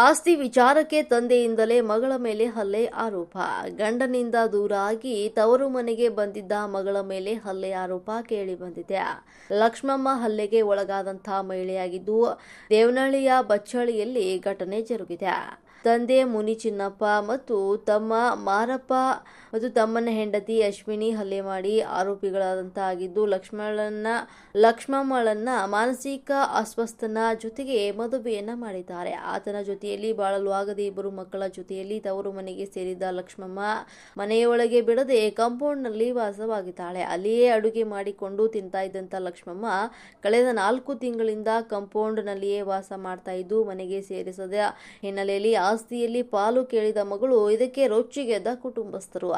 ಆಸ್ತಿ ವಿಚಾರಕ್ಕೆ ತಂದೆಯಿಂದಲೇ ಮಗಳ ಮೇಲೆ ಹಲ್ಲೆ ಆರೋಪ. ಗಂಡನಿಂದ ದೂರ ಆಗಿ ತವರು ಮನೆಗೆ ಬಂದಿದ್ದ ಮಗಳ ಮೇಲೆ ಹಲ್ಲೆ ಆರೋಪ ಕೇಳಿ ಬಂದಿದೆ. ಲಕ್ಷ್ಮಮ್ಮ ಹಲ್ಲೆಗೆ ಒಳಗಾದಂತಹ ಮಹಿಳೆಯಾಗಿದ್ದು, ದೇವನಹಳ್ಳಿಯ ಬಚ್ಚಳಿಯಲ್ಲಿ ಘಟನೆ ಜರುಗಿದೆ. ತಂದೆ ಮುನಿ ಚಿನ್ನಪ್ಪ ಮತ್ತು ತಮ್ಮ ಮಾರಪ್ಪ ಮತ್ತು ತಮ್ಮನ ಹೆಂಡತಿ ಅಶ್ವಿನಿ ಹಲ್ಲೆ ಮಾಡಿ ಆರೋಪಿಗಳಾದಂತಾಗಿದ್ದು, ಲಕ್ಷ್ಮಮ್ಮಳನ್ನ ಮಾನಸಿಕ ಅಸ್ವಸ್ಥನ ಜೊತೆಗೆ ಮದುವೆಯನ್ನ ಮಾಡಿದ್ದಾರೆ. ಆತನ ಜೊತೆಯಲ್ಲಿ ಬಾಳಲು ಆಗದೆ ಇಬ್ಬರು ಮಕ್ಕಳ ಜೊತೆಯಲ್ಲಿ ತವರು ಮನೆಗೆ ಸೇರಿದ ಲಕ್ಷ್ಮಮ್ಮ ಮನೆಯೊಳಗೆ ಬಿಡದೆ ಕಾಂಪೌಂಡ್ನಲ್ಲಿ ವಾಸವಾಗಿದ್ದಾಳೆ. ಅಲ್ಲಿಯೇ ಅಡುಗೆ ಮಾಡಿಕೊಂಡು ತಿಂತಾ ಇದ್ದಂತ ಲಕ್ಷ್ಮಮ್ಮ ಕಳೆದ 4 ತಿಂಗಳಿಂದ ಕಾಂಪೌಂಡ್ನಲ್ಲಿಯೇ ವಾಸ ಮಾಡ್ತಾ ಇದ್ದು, ಮನೆಗೆ ಸೇರಿಸದ ಹಿನ್ನೆಲೆಯಲ್ಲಿ ಆಸ್ತಿಯಲ್ಲಿ ಪಾಲು ಕೇಳಿದ ಮಗಳು ಇದಕ್ಕೆ ರೊಚ್ಚಿಗೆದ್ದ ಕುಟುಂಬಸ್ಥರು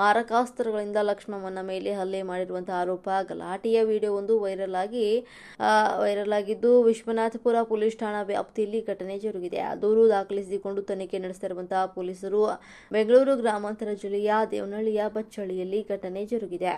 ಮಾರಕಾಸ್ತ್ರಗಳಿಂದ ಲಕ್ಷ್ಮಮ್ಮನ ಮೇಲೆ ಹಲ್ಲೆ ಮಾಡಿರುವಂತಹ ಆರೋಪ. ಗಲಾಟೆಯ ವಿಡಿಯೋ ಒಂದು ವೈರಲ್ ಆಗಿದ್ದು, ವಿಶ್ವನಾಥಪುರ ಪೊಲೀಸ್ ಠಾಣಾ ವ್ಯಾಪ್ತಿಯಲ್ಲಿ ಘಟನೆ ಜರುಗಿದೆ. ದೂರು ದಾಖಲಿಸಿಕೊಂಡು ತನಿಖೆ ನಡೆಸುತ್ತಿರುವಂತಹ ಪೊಲೀಸರು ಬೆಂಗಳೂರು ಗ್ರಾಮಾಂತರ ಜಿಲ್ಲೆಯ ದೇವನಹಳ್ಳಿಯ ಬಚ್ಚಳಿಯಲ್ಲಿ ಘಟನೆ ಜರುಗಿದೆ.